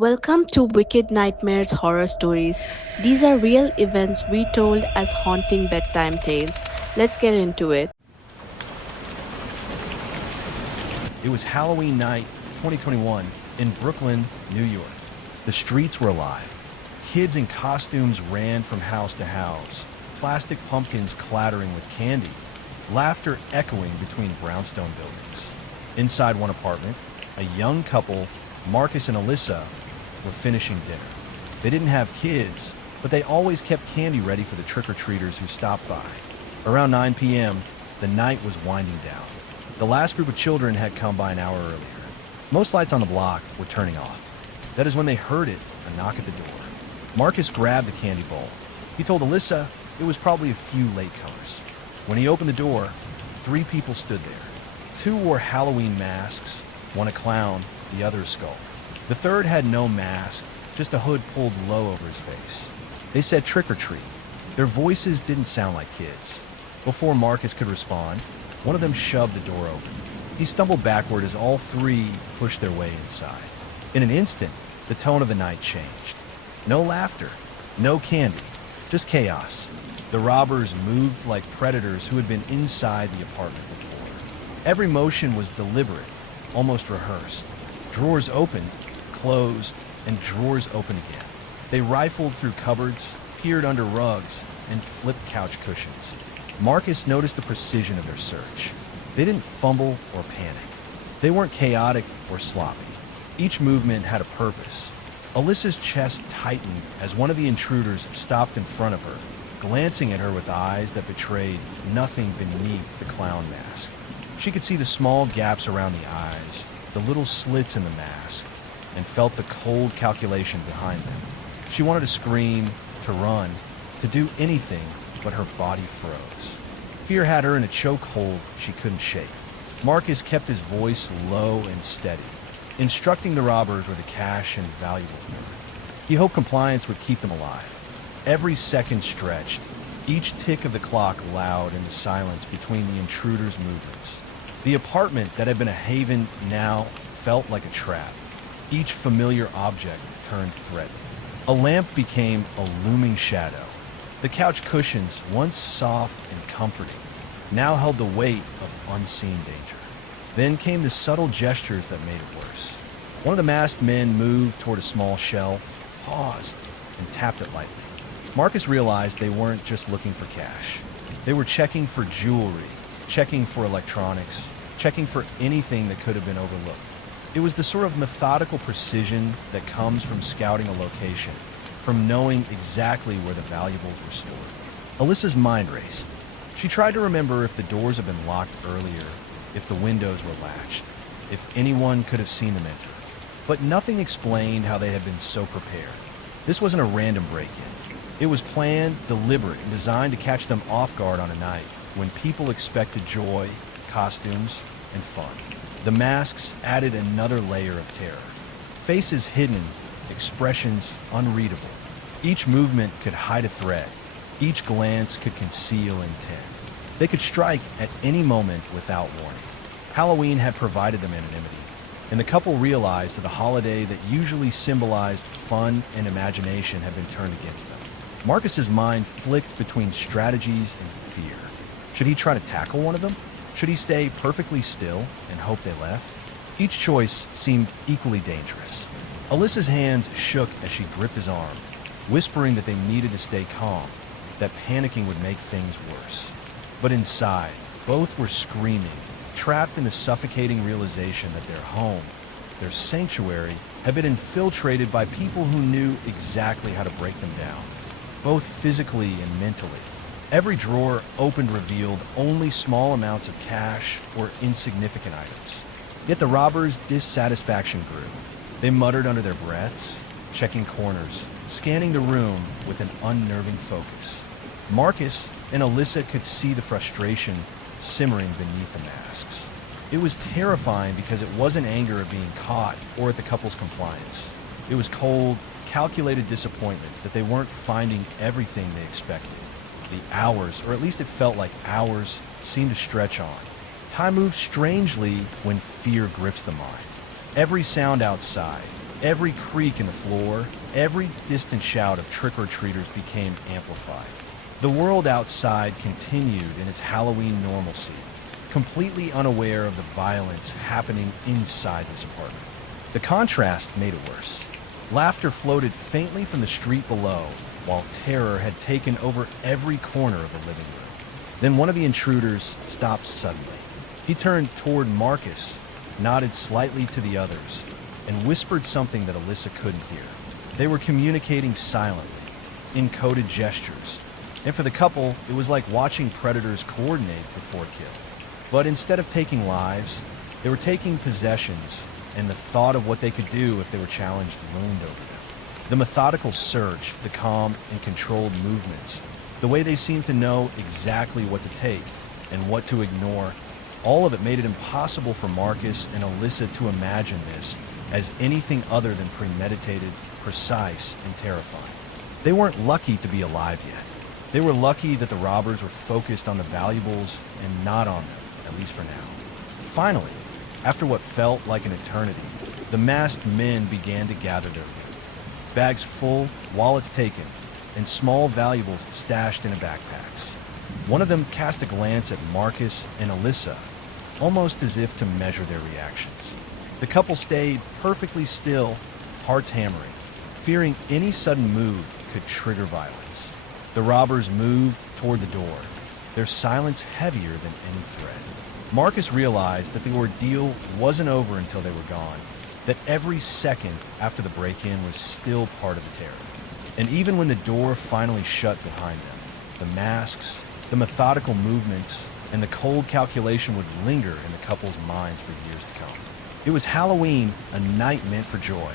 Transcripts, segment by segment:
Welcome to Wicked Nightmares Horror Stories. These are real events retold as haunting bedtime tales. Let's get into it. It was Halloween night, 2021, in Brooklyn, New York. The streets were alive. Kids in costumes ran from house to house, plastic pumpkins clattering with candy, laughter echoing between brownstone buildings. Inside one apartment, a young couple, Marcus and Alyssa, were finishing dinner. They didn't have kids, but they always kept candy ready for the trick-or-treaters who stopped by. Around 9 p.m., the night was winding down. The last group of children had come by an hour earlier. Most lights on the block were turning off. That is when they heard it, a knock at the door. Marcus grabbed the candy bowl. He told Alyssa it was probably a few latecomers. When he opened the door, 3 people stood there. 2 wore Halloween masks, one a clown, the other a skull. The third had no mask, just a hood pulled low over his face. They said trick or treat. Their voices didn't sound like kids. Before Marcus could respond, one of them shoved the door open. He stumbled backward as all 3 pushed their way inside. In an instant, the tone of the night changed. No laughter, no candy, just chaos. The robbers moved like predators who had been inside the apartment before. Every motion was deliberate, almost rehearsed. Drawers opened, closed, and drawers opened again. They rifled through cupboards, peered under rugs, and flipped couch cushions. Marcus noticed the precision of their search. They didn't fumble or panic. They weren't chaotic or sloppy. Each movement had a purpose. Alyssa's chest tightened as one of the intruders stopped in front of her, glancing at her with eyes that betrayed nothing beneath the clown mask. She could see the small gaps around the eyes, the little slits in the mask, and felt the cold calculation behind them. She wanted to scream, to run, to do anything, but her body froze. Fear had her in a chokehold she couldn't shake. Marcus kept his voice low and steady, instructing the robbers where the cash and valuables were. He hoped compliance would keep them alive. Every second stretched, each tick of the clock loud in the silence between the intruders' movements. The apartment that had been a haven now felt like a trap. Each familiar object turned threatening. A lamp became a looming shadow. The couch cushions, once soft and comforting, now held the weight of unseen danger. Then came the subtle gestures that made it worse. One of the masked men moved toward a small shelf, paused, and tapped it lightly. Marcus realized they weren't just looking for cash. They were checking for jewelry, checking for electronics, checking for anything that could have been overlooked. It was the sort of methodical precision that comes from scouting a location, from knowing exactly where the valuables were stored. Alyssa's mind raced. She tried to remember if the doors had been locked earlier, if the windows were latched, if anyone could have seen them enter. But nothing explained how they had been so prepared. This wasn't a random break-in. It was planned, deliberate, and designed to catch them off guard on a night when people expected joy, costumes, and fun. The masks added another layer of terror. Faces hidden, expressions unreadable. Each movement could hide a threat. Each glance could conceal intent. They could strike at any moment without warning. Halloween had provided them anonymity, and the couple realized that the holiday that usually symbolized fun and imagination had been turned against them. Marcus's mind flicked between strategies and fear. Should he try to tackle one of them? Should he stay perfectly still and hope they left? Each choice seemed equally dangerous. Alyssa's hands shook as she gripped his arm, whispering that they needed to stay calm, that panicking would make things worse. But inside, both were screaming, trapped in the suffocating realization that their home, their sanctuary, had been infiltrated by people who knew exactly how to break them down, both physically and mentally. Every drawer opened revealed only small amounts of cash or insignificant items. Yet the robbers' dissatisfaction grew. They muttered under their breaths, checking corners, scanning the room with an unnerving focus. Marcus and Alyssa could see the frustration simmering beneath the masks. It was terrifying because it wasn't anger at being caught or at the couple's compliance. It was cold, calculated disappointment that they weren't finding everything they expected. The hours, or at least it felt like hours, seemed to stretch on. Time moves strangely when fear grips the mind. Every sound outside, Every creak in the floor, every distant shout of trick-or-treaters became amplified. The world outside continued in its Halloween normalcy, completely unaware of the violence happening inside this apartment. The contrast made it worse. Laughter floated faintly from the street below, while terror had taken over every corner of the living room. Then one of the intruders stopped suddenly. He turned toward Marcus, nodded slightly to the others, and whispered something that Alyssa couldn't hear. They were communicating silently, in coded gestures, and for the couple, it was like watching predators coordinate before kill. But instead of taking lives, they were taking possessions, and the thought of what they could do if they were challenged loomed over them. The methodical search, the calm and controlled movements, the way they seemed to know exactly what to take and what to ignore, all of it made it impossible for Marcus and Alyssa to imagine this as anything other than premeditated, precise, and terrifying. They weren't lucky to be alive yet. They were lucky that the robbers were focused on the valuables and not on them, at least for now. Finally, after what felt like an eternity, the masked men began to gather their loot. Bags full, wallets taken, and small valuables stashed in backpacks. One of them cast a glance at Marcus and Alyssa, almost as if to measure their reactions. The couple stayed perfectly still, hearts hammering, fearing any sudden move could trigger violence. The robbers moved toward the door, their silence heavier than any threat. Marcus realized that the ordeal wasn't over until they were gone, that every second after the break-in was still part of the terror. And even when the door finally shut behind them, the masks, the methodical movements, and the cold calculation would linger in the couple's minds for years to come. It was Halloween, a night meant for joy.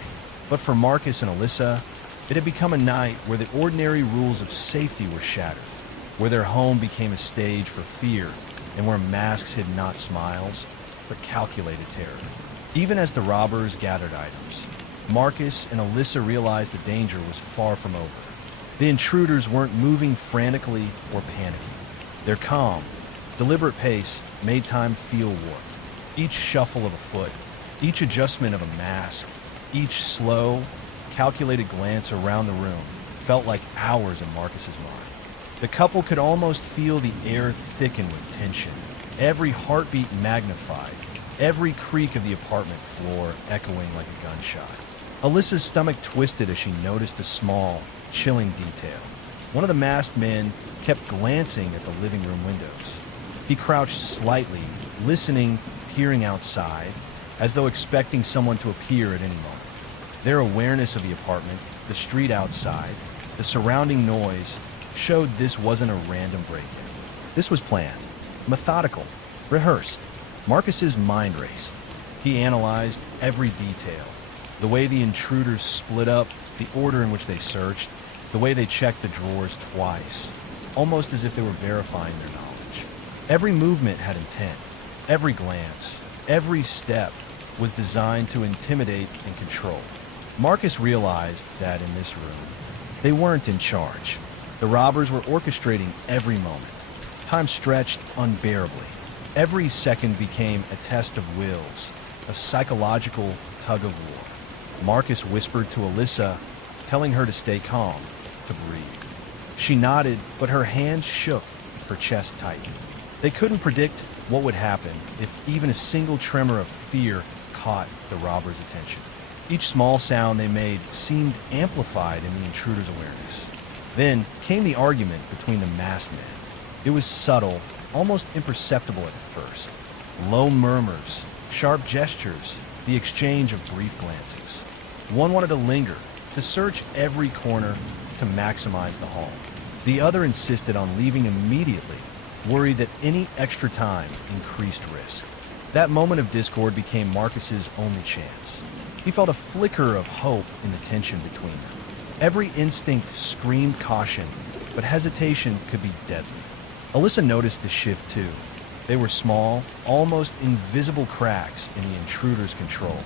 But for Marcus and Alyssa, it had become a night where the ordinary rules of safety were shattered, where their home became a stage for fear, and where masks hid not smiles, but calculated terror. Even as the robbers gathered items, Marcus and Alyssa realized the danger was far from over. The intruders weren't moving frantically or panicking. Their calm, deliberate pace made time feel warped. Each shuffle of a foot, each adjustment of a mask, each slow, calculated glance around the room felt like hours in Marcus's mind. The couple could almost feel the air thicken with tension, every heartbeat magnified, every creak of the apartment floor echoing like a gunshot. Alyssa's stomach twisted as she noticed a small, chilling detail. One of the masked men kept glancing at the living room windows. He crouched slightly, listening, peering outside, as though expecting someone to appear at any moment. Their awareness of the apartment, the street outside, the surrounding noise, showed this wasn't a random break-in. This was planned, methodical, rehearsed. Marcus's mind raced. He analyzed every detail. The way the intruders split up, the order in which they searched, the way they checked the drawers twice, almost as if they were verifying their knowledge. Every movement had intent. Every glance, every step was designed to intimidate and control. Marcus realized that in this room, they weren't in charge. The robbers were orchestrating every moment. Time stretched unbearably. Every second became a test of wills, a psychological tug of war. Marcus whispered to Alyssa, telling her to stay calm, to breathe. She nodded, but her hands shook, her chest tightened. They couldn't predict what would happen if even a single tremor of fear caught the robbers' attention. Each small sound they made seemed amplified in the intruder's awareness. Then came the argument between the masked men. It was subtle, almost imperceptible at first. Low murmurs, sharp gestures, the exchange of brief glances. One wanted to linger, to search every corner, to maximize the haul. The other insisted on leaving immediately, worried that any extra time increased risk. That moment of discord became Marcus's only chance. He felt a flicker of hope in the tension between them. Every instinct screamed caution, but hesitation could be deadly. Alyssa noticed the shift too. They were small, almost invisible cracks in the intruder's control,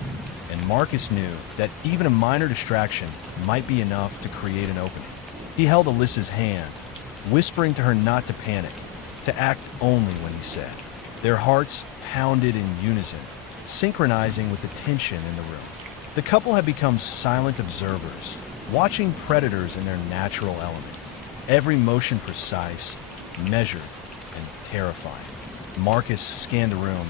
and Marcus knew that even a minor distraction might be enough to create an opening. He held Alyssa's hand, whispering to her not to panic, to act only when he said. Their hearts pounded in unison, synchronizing with the tension in the room. The couple had become silent observers, watching predators in their natural element. Every motion precise, measured, and terrifying. Marcus scanned the room,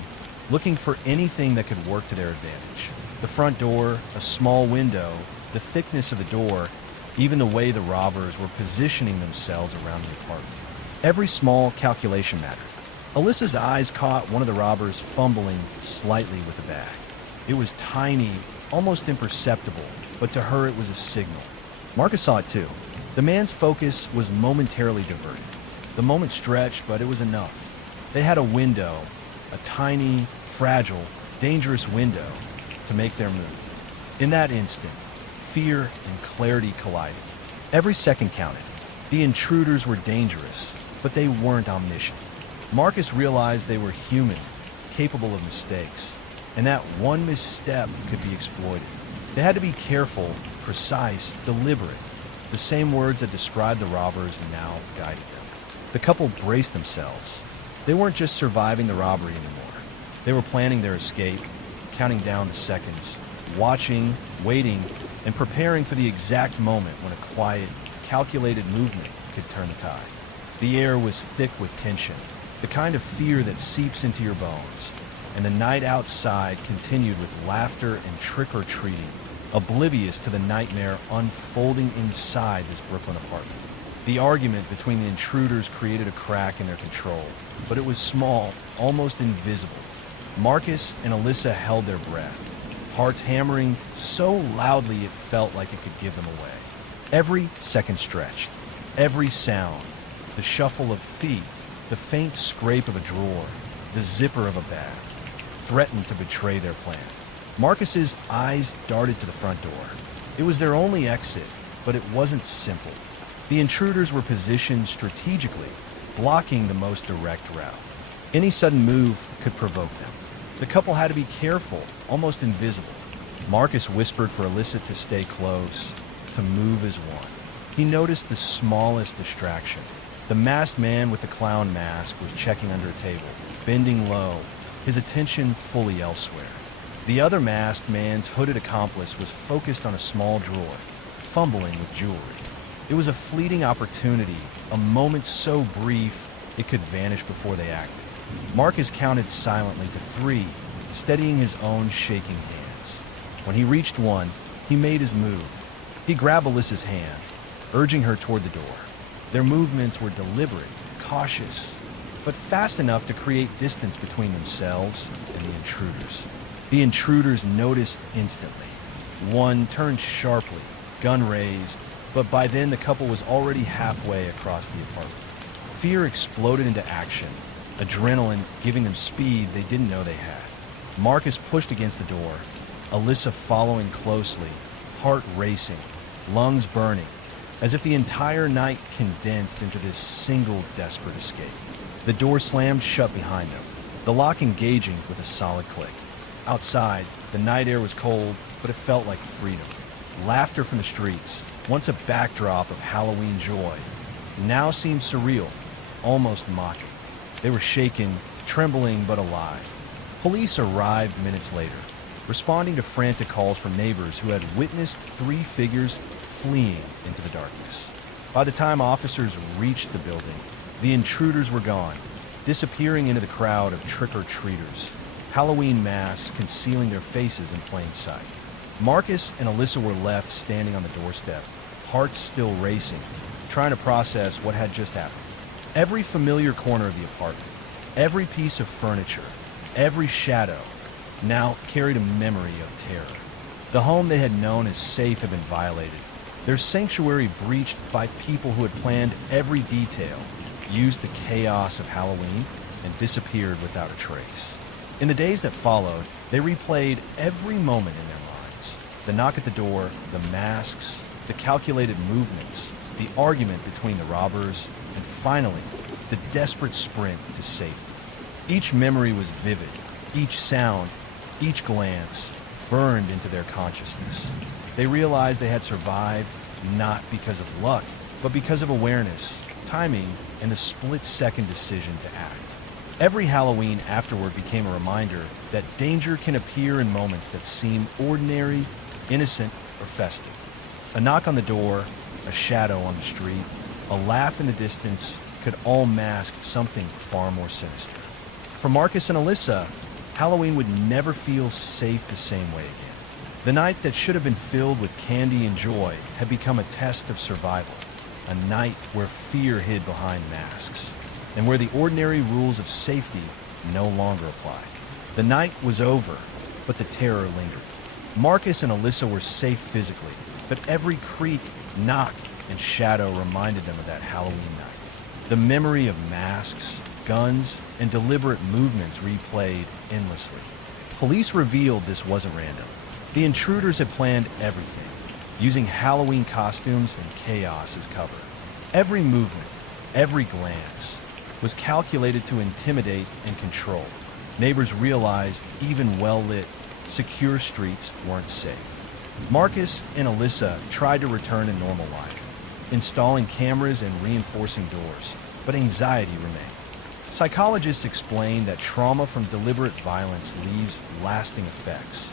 looking for anything that could work to their advantage. The front door, a small window, the thickness of the door, even the way the robbers were positioning themselves around the apartment. Every small calculation mattered. Alyssa's eyes caught one of the robbers fumbling slightly with a bag. It was tiny, almost imperceptible, but to her it was a signal. Marcus saw it too. The man's focus was momentarily diverted. The moment stretched, but it was enough. They had a window, a tiny, fragile, dangerous window, to make their move. In that instant, fear and clarity collided. Every second counted. The intruders were dangerous, but they weren't omniscient. Marcus realized they were human, capable of mistakes, and that one misstep could be exploited. They had to be careful, precise, deliberate. The same words that described the robbers now guided them. The couple braced themselves. They weren't just surviving the robbery anymore. They were planning their escape, counting down the seconds, watching, waiting, and preparing for the exact moment when a quiet, calculated movement could turn the tide. The air was thick with tension, the kind of fear that seeps into your bones, and the night outside continued with laughter and trick-or-treating, oblivious to the nightmare unfolding inside this Brooklyn apartment. The argument between the intruders created a crack in their control, but it was small, almost invisible. Marcus and Alyssa held their breath, hearts hammering so loudly it felt like it could give them away. Every second stretched, every sound, the shuffle of feet, the faint scrape of a drawer, the zipper of a bag, threatened to betray their plan. Marcus's eyes darted to the front door. It was their only exit, but it wasn't simple. The intruders were positioned strategically, blocking the most direct route. Any sudden move could provoke them. The couple had to be careful, almost invisible. Marcus whispered for Alyssa to stay close, to move as one. He noticed the smallest distraction. The masked man with the clown mask was checking under a table, bending low, his attention fully elsewhere. The other masked man's hooded accomplice was focused on a small drawer, fumbling with jewelry. It was a fleeting opportunity, a moment so brief it could vanish before they acted. Marcus counted silently to 3, steadying his own shaking hands. When he reached 1, he made his move. He grabbed Alyssa's hand, urging her toward the door. Their movements were deliberate, cautious, but fast enough to create distance between themselves and the intruders. The intruders noticed instantly. One turned sharply, gun raised, but by then the couple was already halfway across the apartment. Fear exploded into action, adrenaline giving them speed they didn't know they had. Marcus pushed against the door, Alyssa following closely, heart racing, lungs burning, as if the entire night condensed into this single desperate escape. The door slammed shut behind them, the lock engaging with a solid click. Outside, the night air was cold, but it felt like freedom. Laughter from the streets, once a backdrop of Halloween joy, now seemed surreal, almost mocking. They were shaken, trembling, but alive. Police arrived minutes later, responding to frantic calls from neighbors who had witnessed 3 figures fleeing into the darkness. By the time officers reached the building, the intruders were gone, disappearing into the crowd of trick-or-treaters, Halloween masks concealing their faces in plain sight. Marcus and Alyssa were left standing on the doorstep, hearts still racing, trying to process what had just happened. Every familiar corner of the apartment, every piece of furniture, every shadow now carried a memory of terror. The home they had known as safe had been violated, their sanctuary breached by people who had planned every detail, used the chaos of Halloween, and disappeared without a trace. In the days that followed, they replayed every moment in their minds. The knock at the door, the masks, the calculated movements, the argument between the robbers, and finally, the desperate sprint to safety. Each memory was vivid, each sound, each glance burned into their consciousness. They realized they had survived not because of luck, but because of awareness, timing, and the split-second decision to act. Every Halloween afterward became a reminder that danger can appear in moments that seem ordinary innocent or festive. A knock on the door, a shadow on the street, a laugh in the distance could all mask something far more sinister. For Marcus and Alyssa, Halloween would never feel safe the same way again. The night that should have been filled with candy and joy had become a test of survival, a night where fear hid behind masks, and where the ordinary rules of safety no longer applied. The night was over, but the terror lingered. Marcus and Alyssa were safe physically, but every creak, knock, and shadow reminded them of that Halloween night. The memory of masks, guns, and deliberate movements replayed endlessly. Police revealed this wasn't random. The intruders had planned everything, using Halloween costumes and chaos as cover. Every movement, every glance, was calculated to intimidate and control. Neighbors realized even well-lit, secure streets weren't safe. Marcus and Alyssa tried to return to normal life, installing cameras and reinforcing doors, but anxiety remained. Psychologists explain that trauma from deliberate violence leaves lasting effects.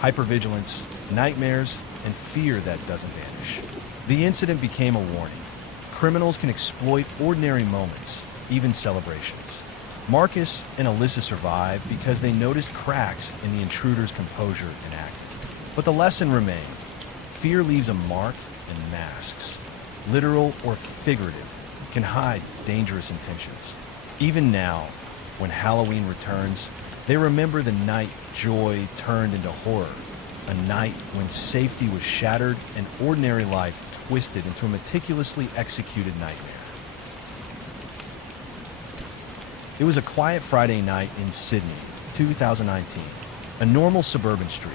Hypervigilance, nightmares, and fear that doesn't vanish. The incident became a warning. Criminals can exploit ordinary moments, even celebrations. Marcus and Alyssa survived because they noticed cracks in the intruder's composure and acting. But the lesson remained. Fear leaves a mark, and masks, literal or figurative, can hide dangerous intentions. Even now, when Halloween returns, they remember the night joy turned into horror, a night when safety was shattered and ordinary life twisted into a meticulously executed nightmare. It was a quiet Friday night in Sydney, 2019, a normal suburban street,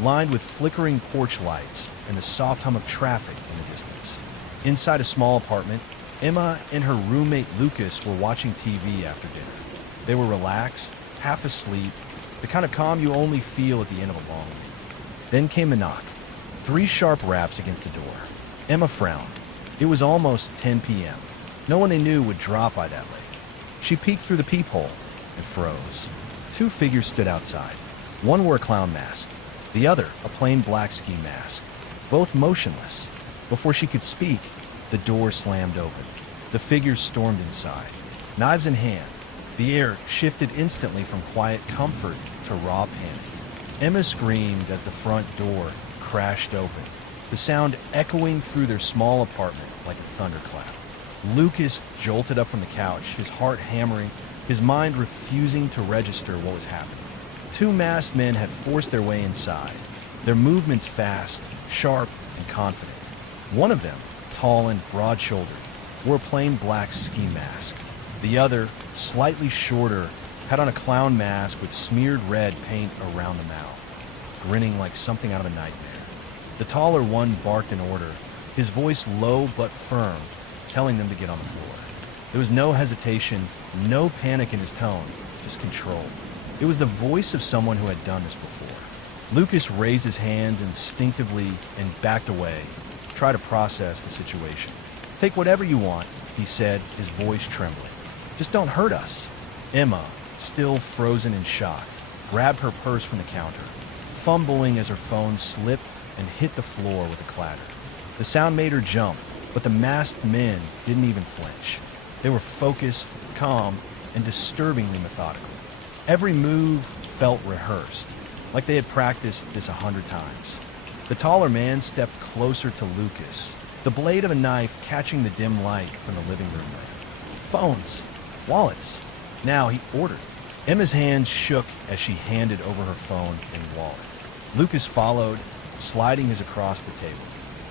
lined with flickering porch lights and the soft hum of traffic in the distance. Inside a small apartment, Emma and her roommate Lucas were watching TV after dinner. They were relaxed, half asleep, the kind of calm you only feel at the end of a long week. Then came the knock. 3 sharp raps against the door. Emma frowned. It was almost 10 p.m. No one they knew would drop by that late. She peeked through the peephole and froze. 2 figures stood outside. One wore a clown mask, the other a plain black ski mask, both motionless. Before she could speak, the door slammed open. The figures stormed inside, knives in hand. The air shifted instantly from quiet comfort to raw panic. Emma screamed as the front door crashed open, the sound echoing through their small apartment like a thunderclap. Lucas jolted up from the couch, his heart hammering, his mind refusing to register what was happening. 2 masked men had forced their way inside, their movements fast, sharp, and confident. One of them, tall and broad-shouldered, wore a plain black ski mask. The other, slightly shorter, had on a clown mask with smeared red paint around the mouth, grinning like something out of a nightmare. The taller one barked an order, his voice low but firm, telling them to get on the floor. There was no hesitation, no panic in his tone, just control. It was the voice of someone who had done this before. Lucas raised his hands instinctively and backed away, tried to process the situation. "Take whatever you want," he said, his voice trembling. "Just don't hurt us." Emma, still frozen in shock, grabbed her purse from the counter, fumbling as her phone slipped and hit the floor with a clatter. The sound made her jump, but the masked men didn't even flinch. They were focused, calm, and disturbingly methodical. Every move felt rehearsed, like they had practiced this 100 times. The taller man stepped closer to Lucas, the blade of a knife catching the dim light from the living room lamp. "Phones, wallets." Now he ordered. Emma's hands shook as she handed over her phone and wallet. Lucas followed, sliding his across the table.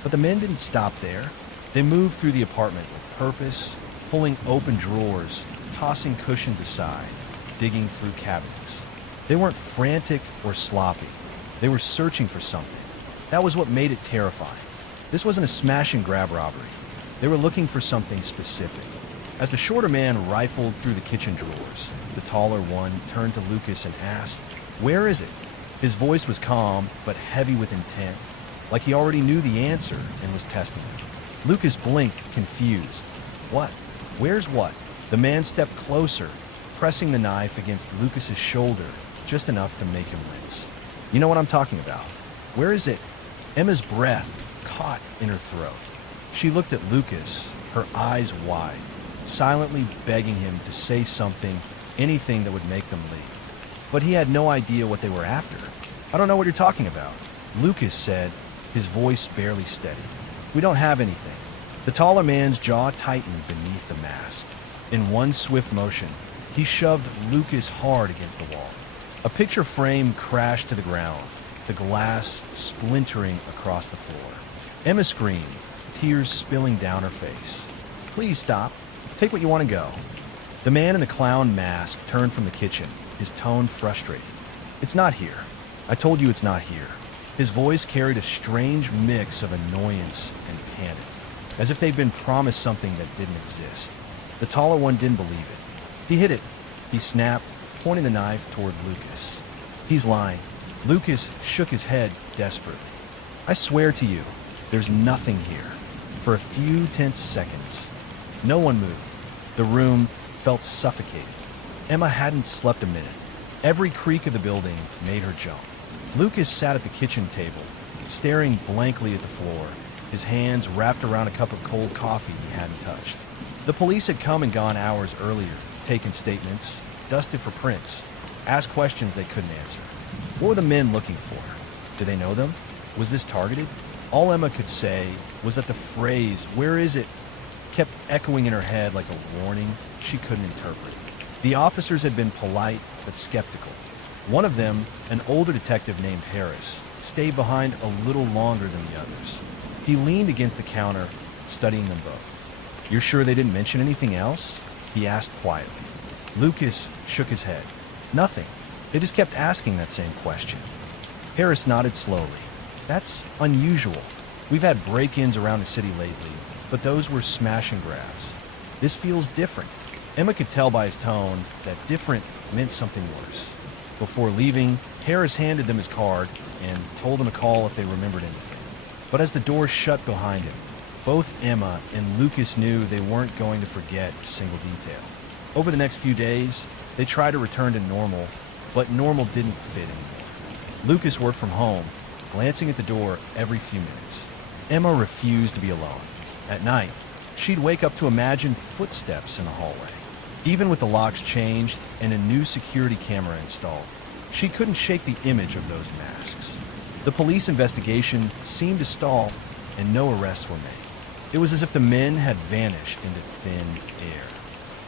But the men didn't stop there. They moved through the apartment with purpose, pulling open drawers, tossing cushions aside, digging through cabinets. They weren't frantic or sloppy. They were searching for something. That was what made it terrifying. This wasn't a smash and grab robbery. They were looking for something specific. As the shorter man rifled through the kitchen drawers, the taller one turned to Lucas and asked, "Where is it?" His voice was calm, but heavy with intent, like he already knew the answer and was testing it. Lucas blinked, confused. "What? Where's what?" The man stepped closer, pressing the knife against Lucas's shoulder, just enough to make him wince. "You know what I'm talking about. Where is it?" Emma's breath caught in her throat. She looked at Lucas, her eyes wide, silently begging him to say something, anything that would make them leave. But he had no idea what they were after. "I don't know what you're talking about," Lucas said, his voice barely steady. "We don't have anything." The taller man's jaw tightened beneath the mask. In one swift motion, he shoved Lucas hard against the wall. A picture frame crashed to the ground, the glass splintering across the floor. Emma screamed, tears spilling down her face. "Please stop. Take what you want to go." The man in the clown mask turned from the kitchen, his tone frustrated. "It's not here. I told you it's not here." His voice carried a strange mix of annoyance and panic, as if they'd been promised something that didn't exist. The taller one didn't believe it. "He hid it," he snapped, pointing the knife toward Lucas. "He's lying." Lucas shook his head desperately. "I swear to you, there's nothing here." For a few tense seconds, no one moved. The room felt suffocating. Emma hadn't slept a minute. Every creak of the building made her jump. Lucas sat at the kitchen table, staring blankly at the floor, his hands wrapped around a cup of cold coffee he hadn't touched. The police had come and gone hours earlier, taken statements, dusted for prints, asked questions they couldn't answer. What were the men looking for? Did they know them? Was this targeted? All Emma could say was that the phrase, "Where is it?" kept echoing in her head like a warning she couldn't interpret. The officers had been polite but skeptical. One of them, an older detective named Harris, stayed behind a little longer than the others. He leaned against the counter, studying them both. "You're sure they didn't mention anything else?" he asked quietly. Lucas shook his head. "Nothing. They just kept asking that same question." Harris nodded slowly. "That's unusual. We've had break-ins around the city lately, but those were smash and grabs. This feels different." Emma could tell by his tone that different meant something worse. Before leaving, Harris handed them his card and told them to call if they remembered anything. But as the door shut behind him, both Emma and Lucas knew they weren't going to forget a single detail. Over the next few days, they tried to return to normal, but normal didn't fit anymore. Lucas worked from home, glancing at the door every few minutes. Emma refused to be alone. At night, she'd wake up to imagine footsteps in the hallway. Even with the locks changed and a new security camera installed, she couldn't shake the image of those masks. The police investigation seemed to stall, and no arrests were made. It was as if the men had vanished into thin air.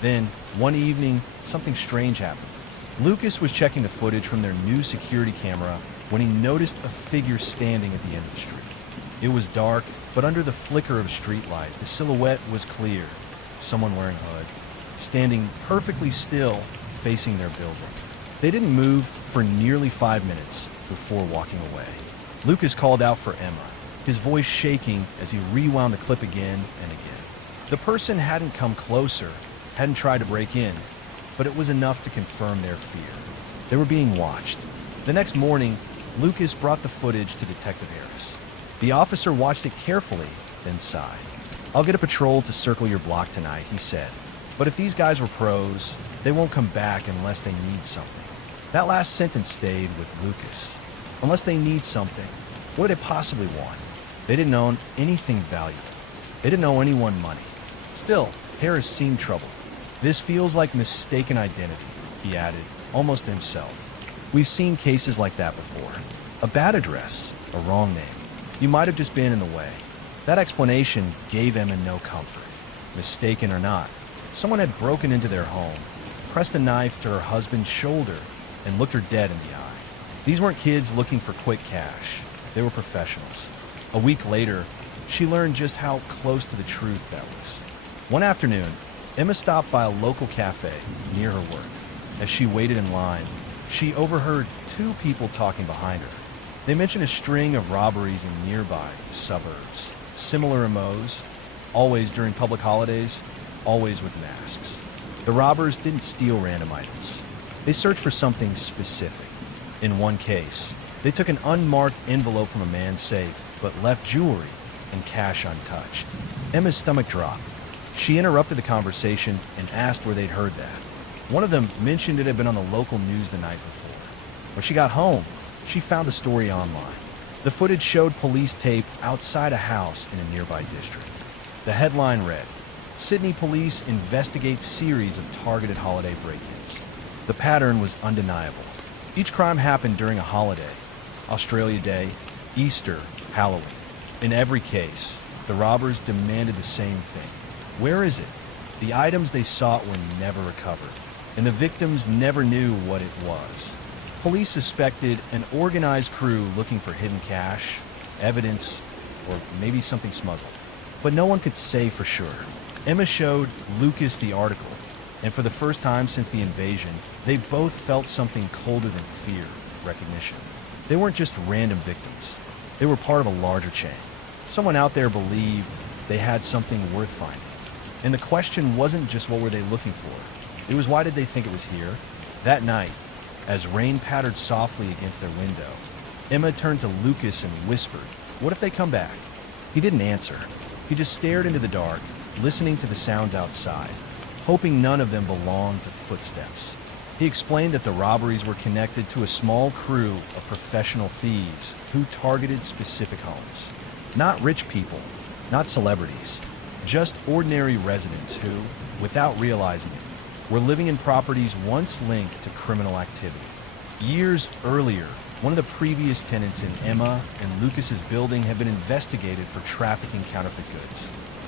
Then, one evening, something strange happened. Lucas was checking the footage from their new security camera when he noticed a figure standing at the end of the street. It was dark, but under the flicker of a streetlight, the silhouette was clear. Someone wearing a hood, standing perfectly still, facing their building. They didn't move for nearly 5 minutes before walking away. Lucas called out for Emma, his voice shaking as he rewound the clip again and again. The person hadn't come closer, hadn't tried to break in, but it was enough to confirm their fear. They were being watched. The next morning, Lucas brought the footage to Detective Harris. The officer watched it carefully, then sighed. "I'll get a patrol to circle your block tonight," he said. "But if these guys were pros, they won't come back unless they need something." That last sentence stayed with Lucas. Unless they need something, what did they possibly want? They didn't own anything valuable. They didn't owe anyone money. Still, Harris seemed troubled. "This feels like mistaken identity," he added, almost to himself. "We've seen cases like that before. A bad address, a wrong name. You might have just been in the way." That explanation gave Emma no comfort. Mistaken or not, someone had broken into their home, pressed a knife to her husband's shoulder, and looked her dead in the eye. These weren't kids looking for quick cash. They were professionals. A week later, she learned just how close to the truth that was. One afternoon, Emma stopped by a local cafe near her work. As she waited in line, she overheard two people talking behind her. They mentioned a string of robberies in nearby suburbs. Similar MOs, always during public holidays, always with masks. The robbers didn't steal random items. They searched for something specific. In one case, they took an unmarked envelope from a man's safe, but left jewelry and cash untouched. Emma's stomach dropped. She interrupted the conversation and asked where they'd heard that. One of them mentioned it had been on the local news the night before. When she got home, she found a story online. The footage showed police tape outside a house in a nearby district. The headline read, "Sydney police investigate series of targeted holiday break-ins." The pattern was undeniable. Each crime happened during a holiday: Australia Day, Easter, Halloween. In every case, the robbers demanded the same thing. Where is it? The items they sought were never recovered, and the victims never knew what it was. Police suspected an organized crew looking for hidden cash, evidence, or maybe something smuggled. But no one could say for sure. Emma showed Lucas the article, and for the first time since the invasion, they both felt something colder than fear, recognition. They weren't just random victims. They were part of a larger chain. Someone out there believed they had something worth finding. And the question wasn't just what were they looking for. It was why did they think it was here? That night, as rain pattered softly against their window, Emma turned to Lucas and whispered, "What if they come back?" He didn't answer. He just stared into the dark, listening to the sounds outside, hoping none of them belonged to footsteps. He explained that the robberies were connected to a small crew of professional thieves who targeted specific homes. Not rich people, not celebrities, just ordinary residents who, without realizing it, were living in properties once linked to criminal activity. Years earlier, one of the previous tenants in Emma and Lucas's building had been investigated for trafficking counterfeit goods.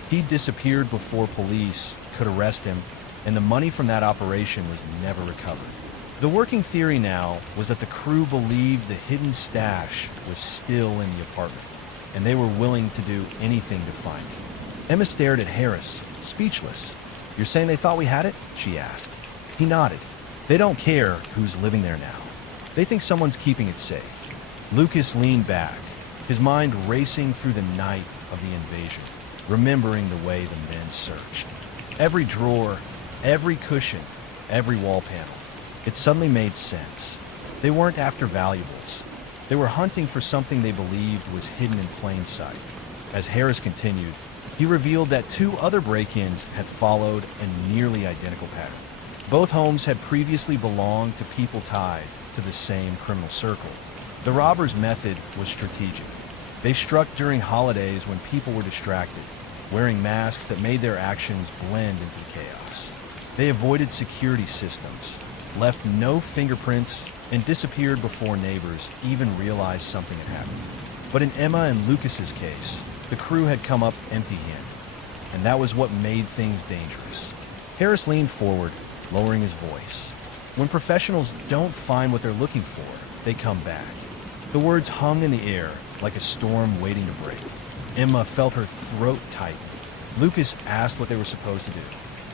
He disappeared before police could arrest him, and the money from that operation was never recovered. The working theory now was that the crew believed the hidden stash was still in the apartment, and they were willing to do anything to find it. Emma stared at Harris, speechless. "You're saying they thought we had it?" she asked. He nodded. "They don't care who's living there now. They think someone's keeping it safe." Lucas leaned back, his mind racing through the night of the invasion, remembering the way the men searched. Every drawer, every cushion, every wall panel. It suddenly made sense. They weren't after valuables. They were hunting for something they believed was hidden in plain sight. As Harris continued, he revealed that 2 other break-ins had followed a nearly identical pattern. Both homes had previously belonged to people tied to the same criminal circle. The robbers' method was strategic. They struck during holidays when people were distracted, wearing masks that made their actions blend into chaos. They avoided security systems, left no fingerprints, and disappeared before neighbors even realized something had happened. But in Emma and Lucas's case, the crew had come up empty-handed, and that was what made things dangerous. Harris leaned forward, lowering his voice. "When professionals don't find what they're looking for, they come back." The words hung in the air like a storm waiting to break. Emma felt her throat tighten. Lucas asked what they were supposed to do.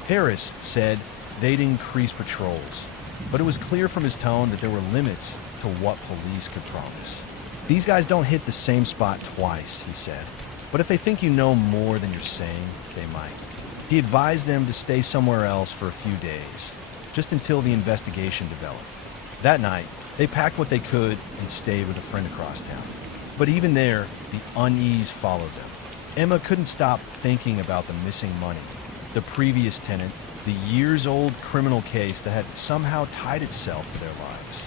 Harris said they'd increase patrols, but it was clear from his tone that there were limits to what police could promise. "These guys don't hit the same spot twice," he said, "but if they think you know more than you're saying, they might." He advised them to stay somewhere else for a few days, just until the investigation developed. That night, they packed what they could and stayed with a friend across town. But even there, the unease followed them. Emma couldn't stop thinking about the missing money, the previous tenant, the years-old criminal case that had somehow tied itself to their lives.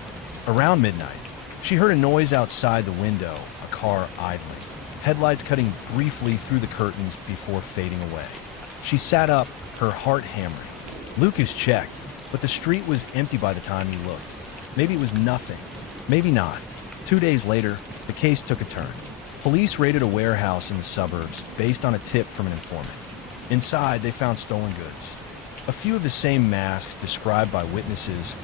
Around midnight, she heard a noise outside the window, a car idling, headlights cutting briefly through the curtains before fading away. She sat up, her heart hammering. Lucas checked, but the street was empty by the time he looked. Maybe it was nothing. Maybe not. 2 days later, the case took a turn. Police raided a warehouse in the suburbs based on a tip from an informant. Inside, they found stolen goods. A few of the same masks described by witnesses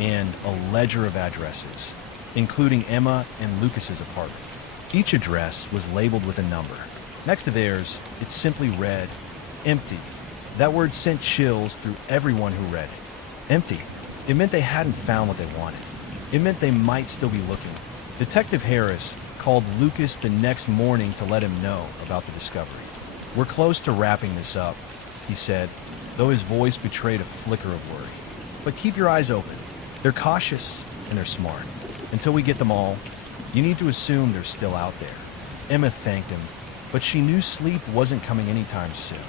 and a ledger of addresses, including Emma and Lucas's apartment. Each address was labeled with a number. Next to theirs, it simply read, "Empty." That word sent chills through everyone who read it. Empty. It meant they hadn't found what they wanted. It meant they might still be looking. Detective Harris called Lucas the next morning to let him know about the discovery. "We're close to wrapping this up," he said, though his voice betrayed a flicker of worry. "But keep your eyes open. They're cautious and they're smart. Until we get them all, you need to assume they're still out there." Emma thanked him, but she knew sleep wasn't coming anytime soon.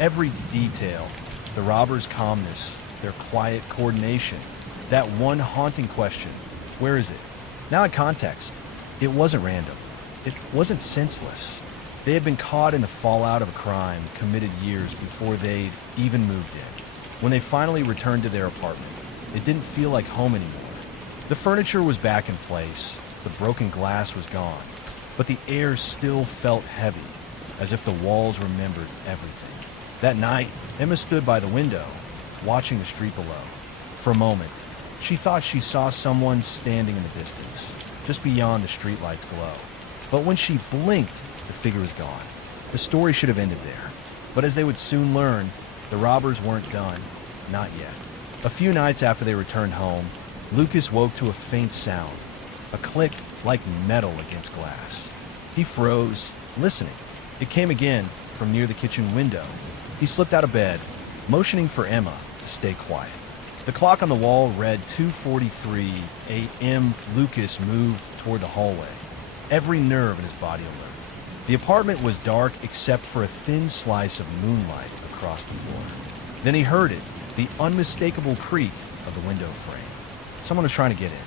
Every detail, the robbers' calmness, their quiet coordination, that one haunting question, "Where is it?" Now in context, it wasn't random. It wasn't senseless. They had been caught in the fallout of a crime committed years before they'd even moved in. When they finally returned to their apartment, it didn't feel like home anymore. The furniture was back in place, the broken glass was gone, but the air still felt heavy, as if the walls remembered everything. That night, Emma stood by the window, watching the street below. For a moment, she thought she saw someone standing in the distance, just beyond the streetlight's glow. But when she blinked, the figure was gone. The story should have ended there. But as they would soon learn, the robbers weren't done. Not yet. A few nights after they returned home, Lucas woke to a faint sound, a click like metal against glass. He froze, listening. It came again from near the kitchen window. He slipped out of bed, motioning for Emma to stay quiet. The clock on the wall read 2:43 a.m. Lucas moved toward the hallway, every nerve in his body alert. The apartment was dark except for a thin slice of moonlight across the floor. Then he heard it, the unmistakable creak of the window frame. Someone was trying to get in.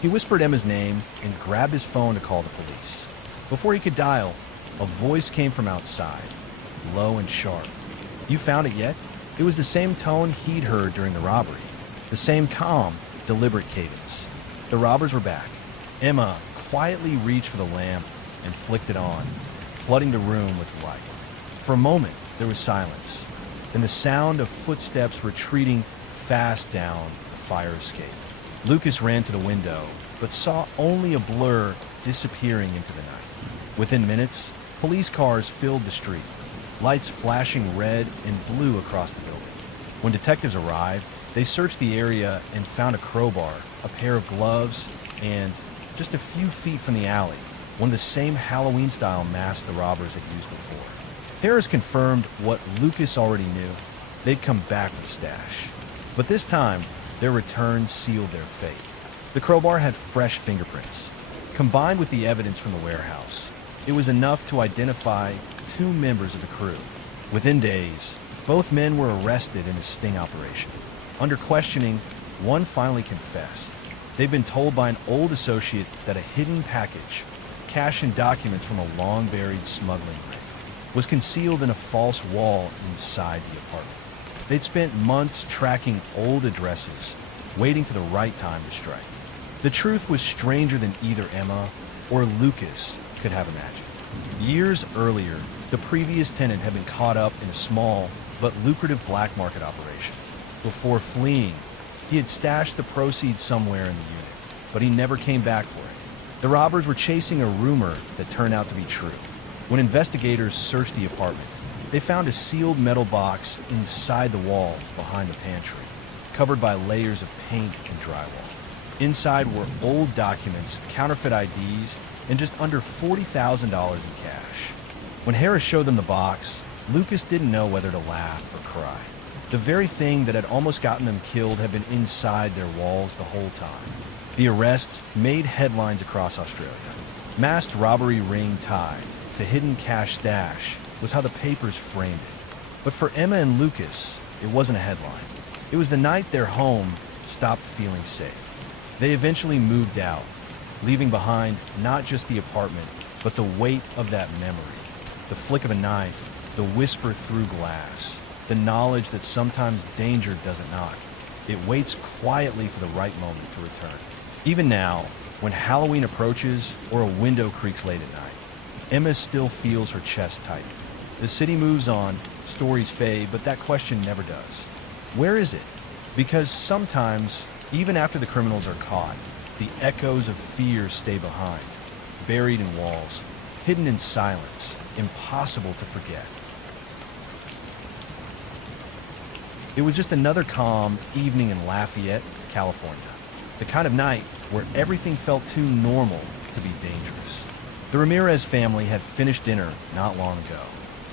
He whispered Emma's name and grabbed his phone to call the police. Before he could dial, a voice came from outside, low and sharp. "You found it yet?" It was the same tone he'd heard during the robbery, the same calm, deliberate cadence. The robbers were back. Emma quietly reached for the lamp and flicked it on, flooding the room with light. For a moment, there was silence, and the sound of footsteps retreating fast down the fire escape. Lucas ran to the window, but saw only a blur disappearing into the night. Within minutes, police cars filled the street, lights flashing red and blue across the building. When detectives arrived, they searched the area and found a crowbar, a pair of gloves, and, just a few feet from the alley, one of the same Halloween-style masks the robbers had used before. Harris confirmed what Lucas already knew. They'd come back with a stash. But this time, their return sealed their fate. The crowbar had fresh fingerprints. Combined with the evidence from the warehouse, it was enough to identify two members of the crew. Within days, both men were arrested in a sting operation. Under questioning, one finally confessed. They'd been told by an old associate that a hidden package, cash and documents from a long-buried smuggling ring, was concealed in a false wall inside the apartment. They'd spent months tracking old addresses, waiting for the right time to strike. The truth was stranger than either Emma or Lucas could have imagined. Years earlier, the previous tenant had been caught up in a small but lucrative black market operation. Before fleeing, he had stashed the proceeds somewhere in the unit, but he never came back for it. The robbers were chasing a rumor that turned out to be true. When investigators searched the apartment, they found a sealed metal box inside the wall behind the pantry, covered by layers of paint and drywall. Inside were old documents, counterfeit IDs, and just under $40,000 in cash. When Harris showed them the box, Lucas didn't know whether to laugh or cry. The very thing that had almost gotten them killed had been inside their walls the whole time. The arrests made headlines across Australia. Masked robbery ring tied to hidden cash stash was how the papers framed it. But for Emma and Lucas, it wasn't a headline. It was the night their home stopped feeling safe. They eventually moved out, leaving behind not just the apartment, but the weight of that memory. The flick of a knife, the whisper through glass, the knowledge that sometimes danger doesn't knock. It waits quietly for the right moment to return. Even now, when Halloween approaches or a window creaks late at night, Emma still feels her chest tight. The city moves on, stories fade, but that question never does. Where is it? Because sometimes, even after the criminals are caught, the echoes of fear stay behind, buried in walls, hidden in silence, impossible to forget. It was just another calm evening in Lafayette, California. The kind of night where everything felt too normal to be dangerous. The Ramirez family had finished dinner not long ago.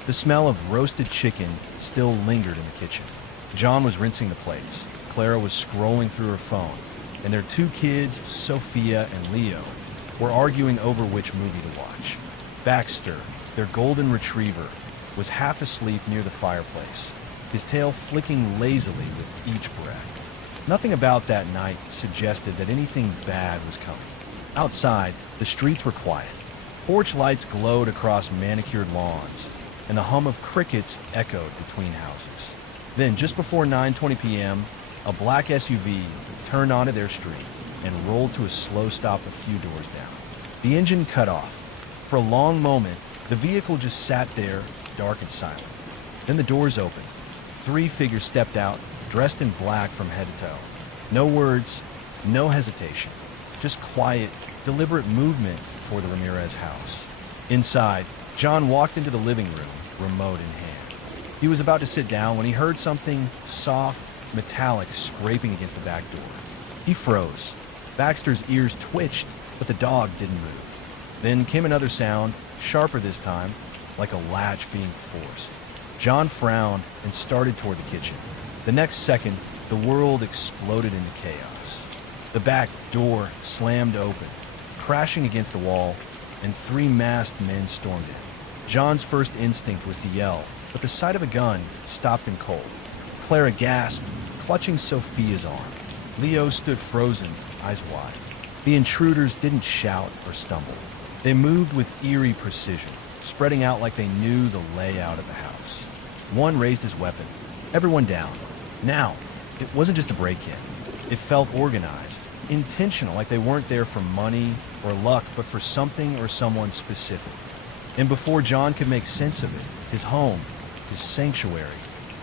The smell of roasted chicken still lingered in the kitchen. John was rinsing the plates. Clara was scrolling through her phone. And their two kids, Sophia and Leo, were arguing over which movie to watch. Baxter, their golden retriever, was half asleep near the fireplace, his tail flicking lazily with each breath. Nothing about that night suggested that anything bad was coming. Outside, the streets were quiet. Porch lights glowed across manicured lawns, and the hum of crickets echoed between houses. Then, just before 9:20 p.m., a black SUV turned onto their street and rolled to a slow stop a few doors down. The engine cut off. For a long moment, the vehicle just sat there, dark and silent. Then the doors opened. 3 figures stepped out, dressed in black from head to toe. No words, no hesitation, just quiet, deliberate movement toward the Ramirez house. Inside, John walked into the living room, remote in hand. He was about to sit down when he heard something soft, metallic scraping against the back door. He froze. Baxter's ears twitched, but the dog didn't move. Then came another sound, sharper this time, like a latch being forced. John frowned and started toward the kitchen. The next second, the world exploded into chaos. The back door slammed open, crashing against the wall, and 3 masked men stormed in. John's first instinct was to yell, but the sight of a gun stopped him cold. Clara gasped, clutching Sophia's arm. Leo stood frozen, eyes wide. The intruders didn't shout or stumble. They moved with eerie precision, spreading out like they knew the layout of the house. One raised his weapon. Everyone down. Now, it wasn't just a break-in. It felt organized, intentional, like they weren't there for money or luck, but for something or someone specific. And before John could make sense of it, his home, his sanctuary,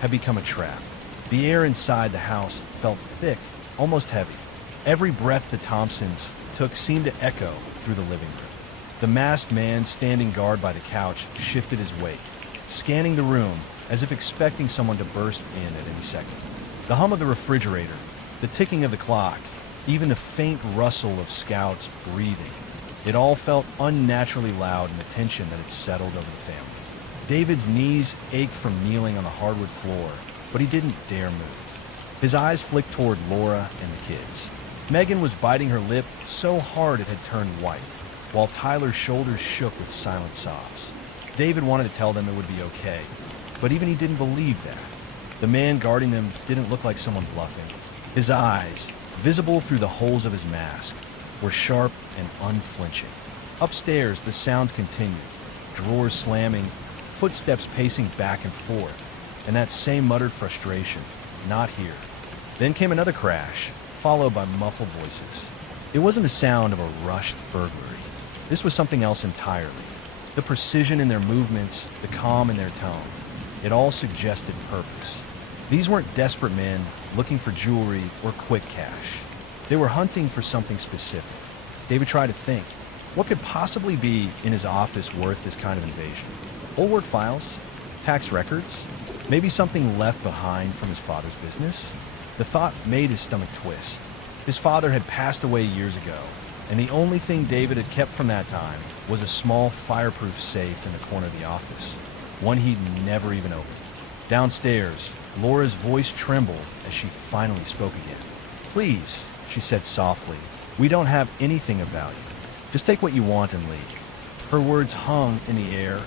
had become a trap. The air inside the house felt thick, almost heavy. Every breath the Thompsons took seemed to echo through the living room. The masked man standing guard by the couch shifted his weight, scanning the room as if expecting someone to burst in at any second. The hum of the refrigerator, the ticking of the clock, even the faint rustle of Scout's breathing, it all felt unnaturally loud in the tension that had settled over the family. David's knees ached from kneeling on the hardwood floor, but he didn't dare move. His eyes flicked toward Laura and the kids. Megan was biting her lip so hard it had turned white, while Tyler's shoulders shook with silent sobs. David wanted to tell them it would be okay, but even he didn't believe that. The man guarding them didn't look like someone bluffing. His eyes, visible through the holes of his mask, were sharp and unflinching. Upstairs, the sounds continued, drawers slamming, footsteps pacing back and forth, and that same muttered frustration, not here. Then came another crash, followed by muffled voices. It wasn't the sound of a rushed burglary. This was something else entirely. The precision in their movements, the calm in their tone, it all suggested purpose. These weren't desperate men looking for jewelry or quick cash. They were hunting for something specific. David tried to think, what could possibly be in his office worth this kind of invasion? Old work files? Tax records? Maybe something left behind from his father's business? The thought made his stomach twist. His father had passed away years ago, and the only thing David had kept from that time was a small fireproof safe in the corner of the office, one he'd never even opened. Downstairs, Laura's voice trembled as she finally spoke again. "Please," she said softly, "we don't have anything of value. Just take what you want and leave." Her words hung in the air,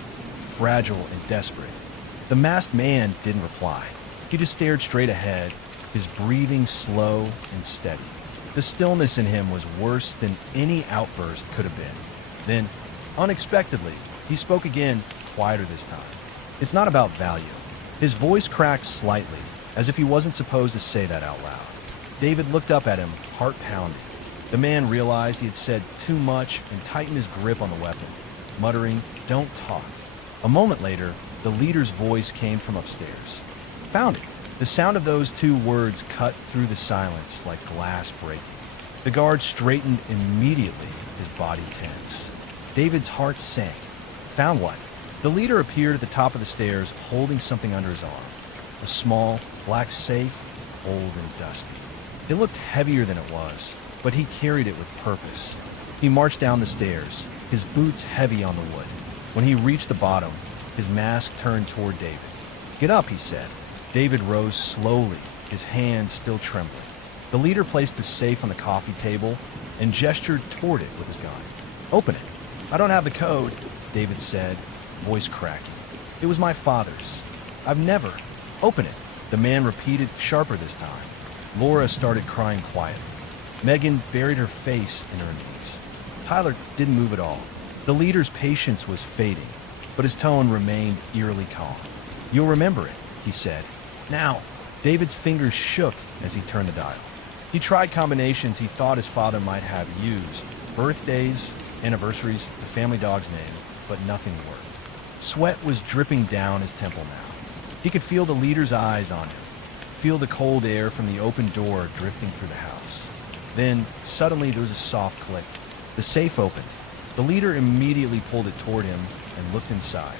fragile and desperate. The masked man didn't reply. He just stared straight ahead, his breathing slow and steady. The stillness in him was worse than any outburst could have been. Then, unexpectedly, he spoke again, quieter this time. "It's not about value." His voice cracked slightly, as if he wasn't supposed to say that out loud. David looked up at him, heart pounding. The man realized he had said too much and tightened his grip on the weapon, muttering, "Don't talk." A moment later, the leader's voice came from upstairs. "Found it." The sound of those 2 words cut through the silence like glass breaking. The guard straightened immediately, his body tense. David's heart sank. "Found what?" The leader appeared at the top of the stairs, holding something under his arm. A small, black safe, old and dusty. It looked heavier than it was, but he carried it with purpose. He marched down the stairs, his boots heavy on the wood. When he reached the bottom, his mask turned toward David. "Get up," he said. David rose slowly, his hands still trembling. The leader placed the safe on the coffee table and gestured toward it with his gun. "Open it." "I don't have the code," David said, voice cracking. "It was my father's. I've never." "Open it," the man repeated, sharper this time. Laura started crying quietly. Megan buried her face in her knees. Tyler didn't move at all. The leader's patience was fading, but his tone remained eerily calm. "You'll remember it," he said. "Now." David's fingers shook as he turned the dial. He tried combinations he thought his father might have used: birthdays, anniversaries, the family dog's name, but nothing worked. Sweat was dripping down his temple now. He could feel the leader's eyes on him, feel the cold air from the open door drifting through the house. Then, suddenly, there was a soft click. The safe opened. The leader immediately pulled it toward him and looked inside.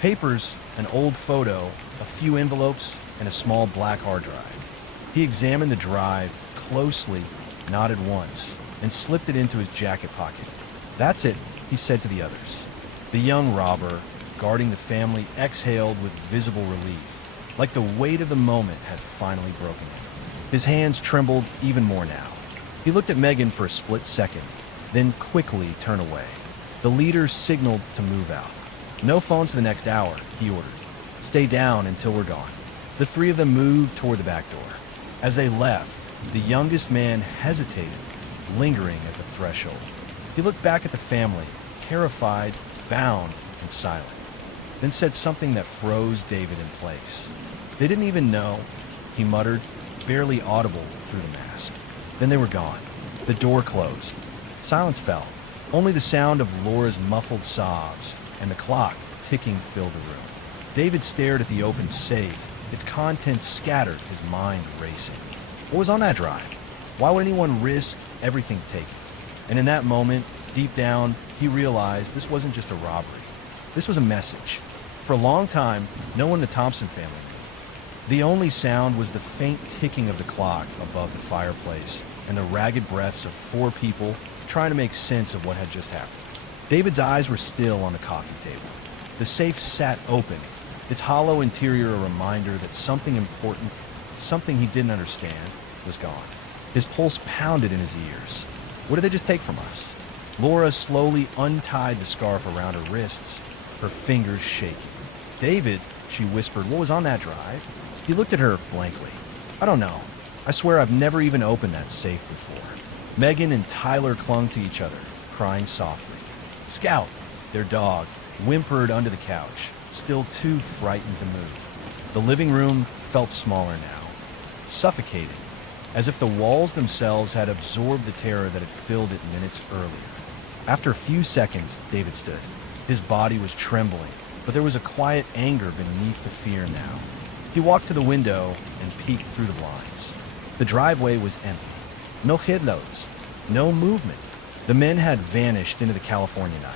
Papers, an old photo, a few envelopes, and a small black hard drive. He examined the drive closely, nodded once, and slipped it into his jacket pocket. "That's it," he said to the others. The young robber, guarding the family, exhaled with visible relief, like the weight of the moment had finally broken him. His hands trembled even more now. He looked at Megan for a split second, then quickly turned away. The leader signaled to move out. "No phones for the next hour," he ordered. "Stay down until we're gone." The three of them moved toward the back door. As they left, the youngest man hesitated, lingering at the threshold. He looked back at the family, terrified, bound, and silent, then said something that froze David in place. "They didn't even know," he muttered, barely audible through the mask. Then they were gone. The door closed. Silence fell. Only the sound of Laura's muffled sobs and the clock ticking filled the room. David stared at the open safe, its contents scattered, his mind racing. What was on that drive? Why would anyone risk everything taken? And in that moment, deep down, he realized this wasn't just a robbery. This was a message. For a long time, no one in the Thompson family knew. The only sound was the faint ticking of the clock above the fireplace and the ragged breaths of four people trying to make sense of what had just happened. David's eyes were still on the coffee table. The safe sat open, its hollow interior a reminder that something important, something he didn't understand, was gone. His pulse pounded in his ears. What did they just take from us? Laura slowly untied the scarf around her wrists, her fingers shaking. "David," she whispered, "what was on that drive?" He looked at her blankly. "I don't know. I swear I've never even opened that safe before." Megan and Tyler clung to each other, crying softly. Scout, their dog, whimpered under the couch, still too frightened to move. The living room felt smaller now, suffocating, as if the walls themselves had absorbed the terror that had filled it minutes earlier. After a few seconds, David stood. His body was trembling, but there was a quiet anger beneath the fear now. He walked to the window and peeked through the blinds. The driveway was empty. No headlights, no movement. The men had vanished into the California night.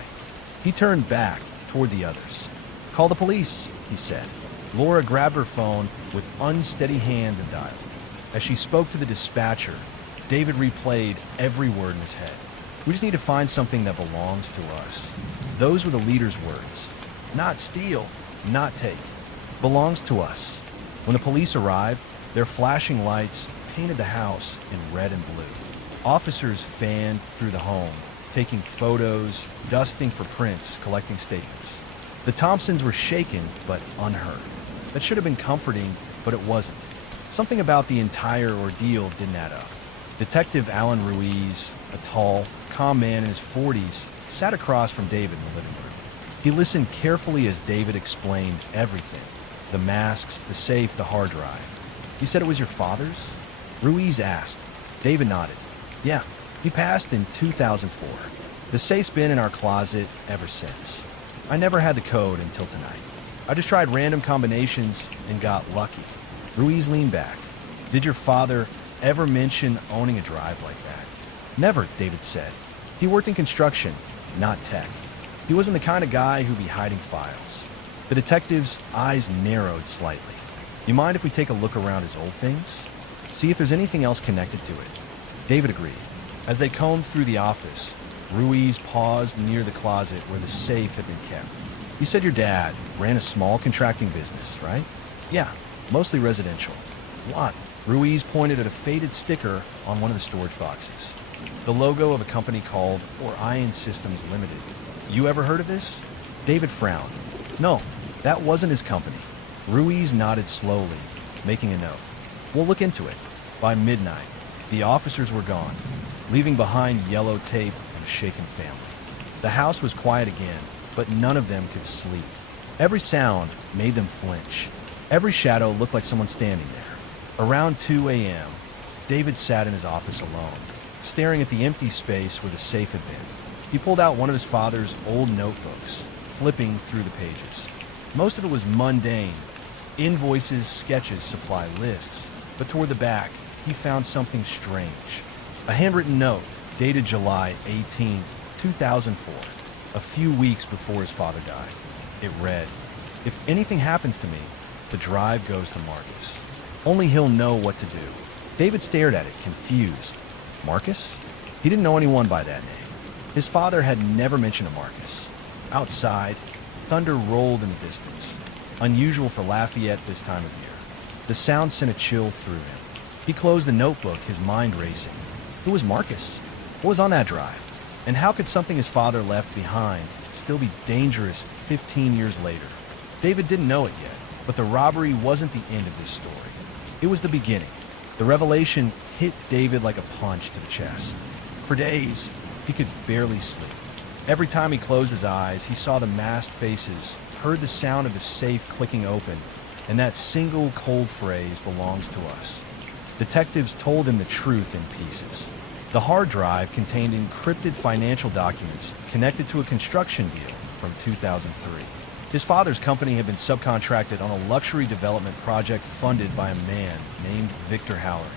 He turned back toward the others. "Call the police," he said. Laura grabbed her phone with unsteady hands and dialed. As she spoke to the dispatcher, David replayed every word in his head. "We just need to find something that belongs to us." Those were the leader's words. Not steal, not take. Belongs to us. When the police arrived, their flashing lights painted the house in red and blue. Officers fanned through the home, taking photos, dusting for prints, collecting statements. The Thompsons were shaken but unhurt. That should have been comforting, but it wasn't. Something about the entire ordeal didn't add up. Detective Alan Ruiz, a tall, calm man in his 40s, sat across from David in the living room. He listened carefully as David explained everything. The masks, the safe, the hard drive. "You said it was your father's?" Ruiz asked. David nodded. "Yeah, he passed in 2004. The safe's been in our closet ever since. I never had the code until tonight. I just tried random combinations and got lucky." Ruiz leaned back. "Did your father ever mention owning a drive like that?" "Never," David said. "He worked in construction, not tech. He wasn't the kind of guy who'd be hiding files." The detective's eyes narrowed slightly. "You mind if we take a look around his old things? See if there's anything else connected to it?" David agreed. As they combed through the office, Ruiz paused near the closet where the safe had been kept. "You said your dad ran a small contracting business, right?" "Yeah, mostly residential." "What?" Ruiz pointed at a faded sticker on one of the storage boxes. The logo of a company called Orion Systems Limited. "You ever heard of this?" David frowned. "No, that wasn't his company." Ruiz nodded slowly, making a note. "We'll look into it." By midnight, the officers were gone, leaving behind yellow tape and a shaken family. The house was quiet again, but none of them could sleep. Every sound made them flinch. Every shadow looked like someone standing there. Around 2 a.m., David sat in his office alone, staring at the empty space where the safe had been. He pulled out one of his father's old notebooks, flipping through the pages. Most of it was mundane: invoices, sketches, supply lists. But toward the back, he found something strange. A handwritten note dated July 18, 2004, a few weeks before his father died. It read, "If anything happens to me, the drive goes to Marcus. Only he'll know what to do." David stared at it, confused. Marcus? He didn't know anyone by that name. His father had never mentioned a Marcus. Outside, thunder rolled in the distance, unusual for Lafayette this time of year. The sound sent a chill through him. He closed the notebook, his mind racing. Who was Marcus? What was on that drive? And how could something his father left behind still be dangerous 15 years later? David didn't know it yet, but the robbery wasn't the end of this story. It was the beginning. The revelation hit David like a punch to the chest. For days, he could barely sleep. Every time he closed his eyes, he saw the masked faces, heard the sound of the safe clicking open, and that single cold phrase, "belongs to us." Detectives told him the truth in pieces. The hard drive contained encrypted financial documents connected to a construction deal from 2003. His father's company had been subcontracted on a luxury development project funded by a man named Victor Howard,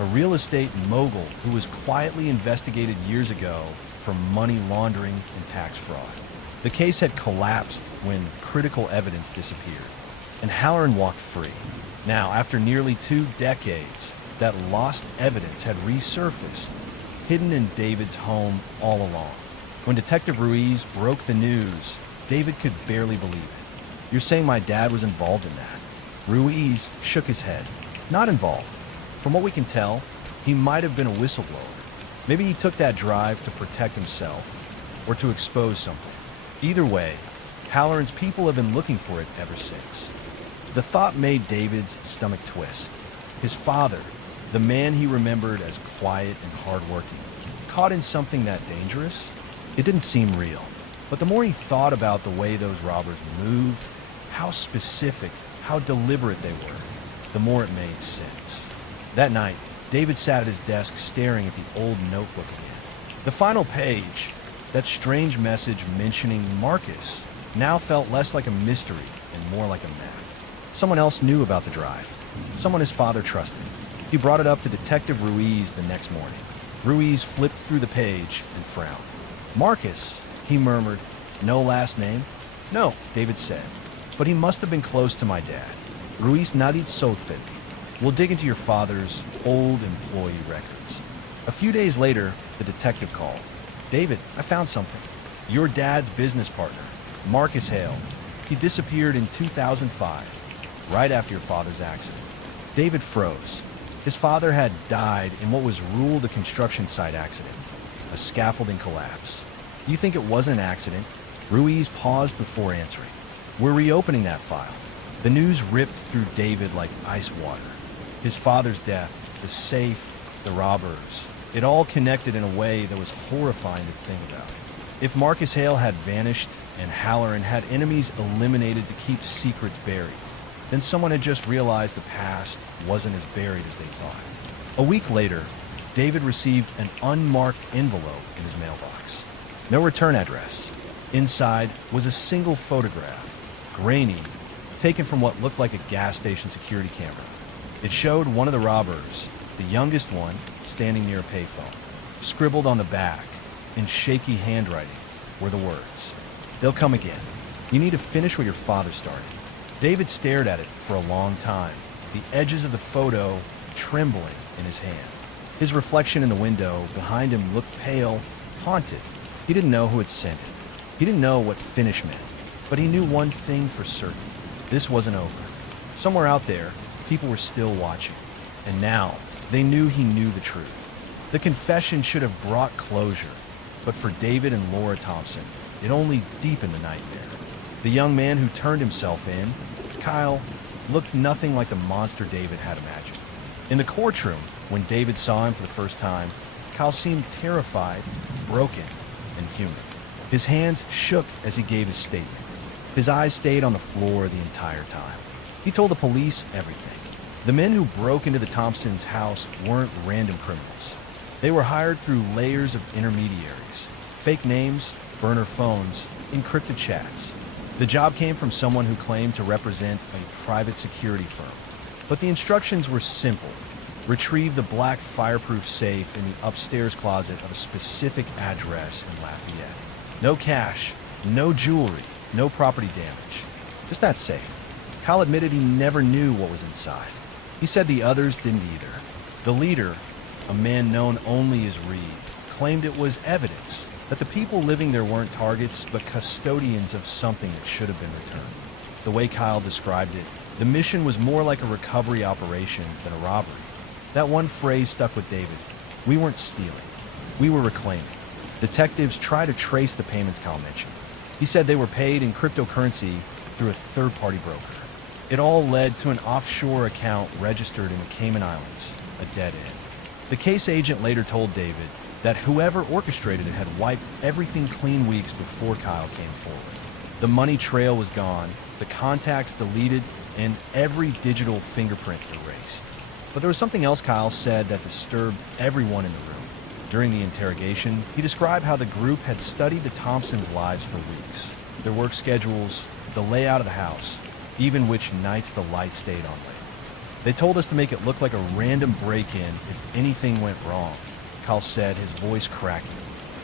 a real estate mogul who was quietly investigated years ago for money laundering and tax fraud. The case had collapsed when critical evidence disappeared, and Halloran walked free. Now, after nearly 2 decades, that lost evidence had resurfaced, hidden in David's home all along. When Detective Ruiz broke the news, David could barely believe it. "You're saying my dad was involved in that?" Ruiz shook his head. "Not involved. From what we can tell, he might have been a whistleblower. Maybe he took that drive to protect himself or to expose something. Either way, Halloran's people have been looking for it ever since." The thought made David's stomach twist. His father, the man he remembered as quiet and hardworking, caught in something that dangerous? It didn't seem real. But the more he thought about the way those robbers moved, how specific, how deliberate they were, the more it made sense. That night, David sat at his desk staring at the old notebook again. The final page, that strange message mentioning Marcus, now felt less like a mystery and more like a map. Someone else knew about the drive. Someone his father trusted. He brought it up to Detective Ruiz the next morning. Ruiz flipped through the page and frowned. "Marcus," he murmured. "No last name?" "No," David said. "But he must have been close to my dad. Ruiz Nadid Sotfit. We'll dig into your father's old employee records." A few days later, the detective called. "David, I found something. Your dad's business partner, Marcus Hale. He disappeared in 2005, right after your father's accident." David froze. His father had died in what was ruled a construction site accident, a scaffolding collapse. "You think it wasn't an accident?" Ruiz paused before answering. "We're reopening that file." The news ripped through David like ice water. His father's death, the safe, the robbers, it all connected in a way that was horrifying to think about. If Marcus Hale had vanished and Halloran had enemies eliminated to keep secrets buried, then someone had just realized the past wasn't as buried as they thought. A week later, David received an unmarked envelope in his mailbox. No return address. Inside was a single photograph, grainy, taken from what looked like a gas station security camera. It showed one of the robbers, the youngest one, standing near a payphone. Scribbled on the back, in shaky handwriting, were the words, "They'll come again. You need to finish what your father started." David stared at it for a long time, the edges of the photo trembling in his hand. His reflection in the window behind him looked pale, haunted. He didn't know who had sent it. He didn't know what finish meant, but he knew one thing for certain. This wasn't over. Somewhere out there, people were still watching. And now, they knew he knew the truth. The confession should have brought closure, but for David and Laura Thompson, it only deepened the nightmare. The young man who turned himself in, Kyle, looked nothing like the monster David had imagined. In the courtroom, when David saw him for the first time, Kyle seemed terrified, broken, and human. His hands shook as he gave his statement. His eyes stayed on the floor the entire time. He told the police everything. The men who broke into the Thompsons' house weren't random criminals. They were hired through layers of intermediaries, fake names, burner phones, encrypted chats. The job came from someone who claimed to represent a private security firm. But the instructions were simple. Retrieve the black fireproof safe in the upstairs closet of a specific address in Lafayette. No cash, no jewelry, no property damage. Just that safe. Kyle admitted he never knew what was inside. He said the others didn't either. The leader, a man known only as Reed, claimed it was evidence that the people living there weren't targets but custodians of something that should have been returned. The way Kyle described it, the mission was more like a recovery operation than a robbery. That one phrase stuck with David. We weren't stealing. We were reclaiming. Detectives tried to trace the payments Kyle mentioned. He said they were paid in cryptocurrency through a third-party broker. It all led to an offshore account registered in the Cayman Islands, a dead end. The case agent later told David that whoever orchestrated it had wiped everything clean weeks before Kyle came forward. The money trail was gone, the contacts deleted, and every digital fingerprint erased. But there was something else Kyle said that disturbed everyone in the room. During the interrogation, he described how the group had studied the Thompsons' lives for weeks. Their work schedules, the layout of the house, even which nights the lights stayed on late. They told us to make it look like a random break-in if anything went wrong, Kyle said, his voice cracking.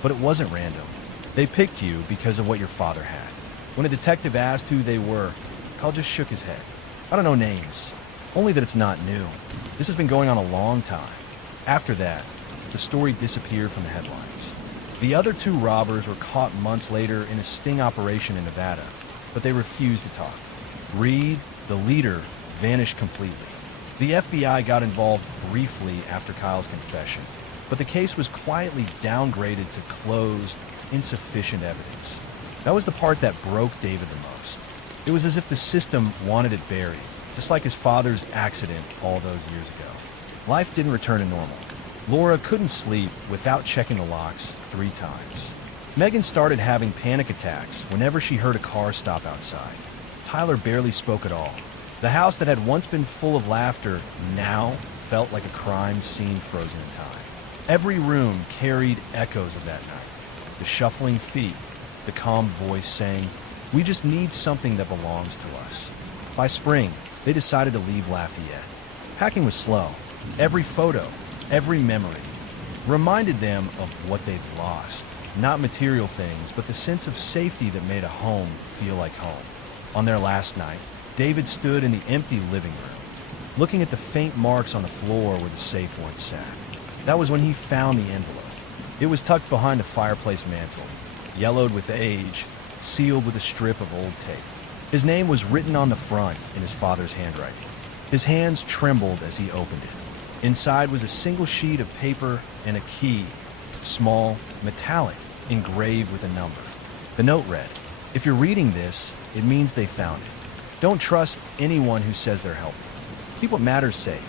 But it wasn't random. They picked you because of what your father had. When a detective asked who they were, Kyle just shook his head. I don't know names, only that it's not new. This has been going on a long time. After that, the story disappeared from the headlines. The other two robbers were caught months later in a sting operation in Nevada, but they refused to talk. Reed, the leader, vanished completely. The FBI got involved briefly after Kyle's confession, but the case was quietly downgraded to closed, insufficient evidence. That was the part that broke David the most. It was as if the system wanted it buried, just like his father's accident all those years ago. Life didn't return to normal. Laura couldn't sleep without checking the locks 3 times. Megan started having panic attacks whenever she heard a car stop outside. Tyler barely spoke at all. The house that had once been full of laughter now felt like a crime scene frozen in time. Every room carried echoes of that night. The shuffling feet, the calm voice saying, "We just need something that belongs to us." By spring, they decided to leave Lafayette. Packing was slow. Every photo, every memory, reminded them of what they'd lost. Not material things, but the sense of safety that made a home feel like home. On their last night, David stood in the empty living room, looking at the faint marks on the floor where the safe once sat. That was when he found the envelope. It was tucked behind the fireplace mantel, yellowed with age, sealed with a strip of old tape. His name was written on the front in his father's handwriting. His hands trembled as he opened it. Inside was a single sheet of paper and a key, small, metallic, engraved with a number. The note read, "If you're reading this, it means they found it. Don't trust anyone who says they're helping. Keep what matters safe.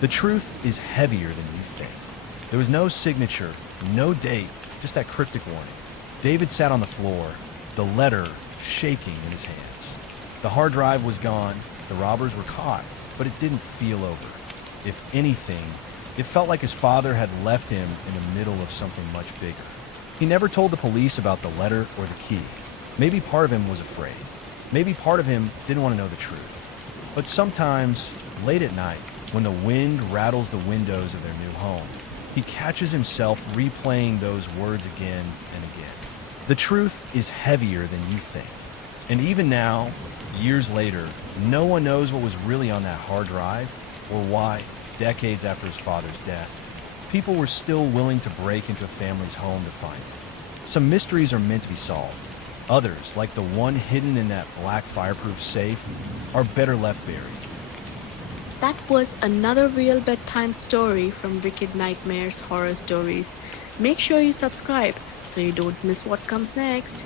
The truth is heavier than you think." There was no signature, no date, just that cryptic warning. David sat on the floor, the letter shaking in his hands. The hard drive was gone, the robbers were caught, but it didn't feel over. If anything, it felt like his father had left him in the middle of something much bigger. He never told the police about the letter or the key. Maybe part of him was afraid. Maybe part of him didn't want to know the truth. But sometimes, late at night, when the wind rattles the windows of their new home, he catches himself replaying those words again and again. The truth is heavier than you think. And even now, years later, no one knows what was really on that hard drive or why, decades after his father's death, people were still willing to break into a family's home to find it. Some mysteries are meant to be solved. Others, like the one hidden in that black fireproof safe, are better left buried. That was another real bedtime story from Wicked Nightmares Horror Stories. Make sure you subscribe so you don't miss what comes next.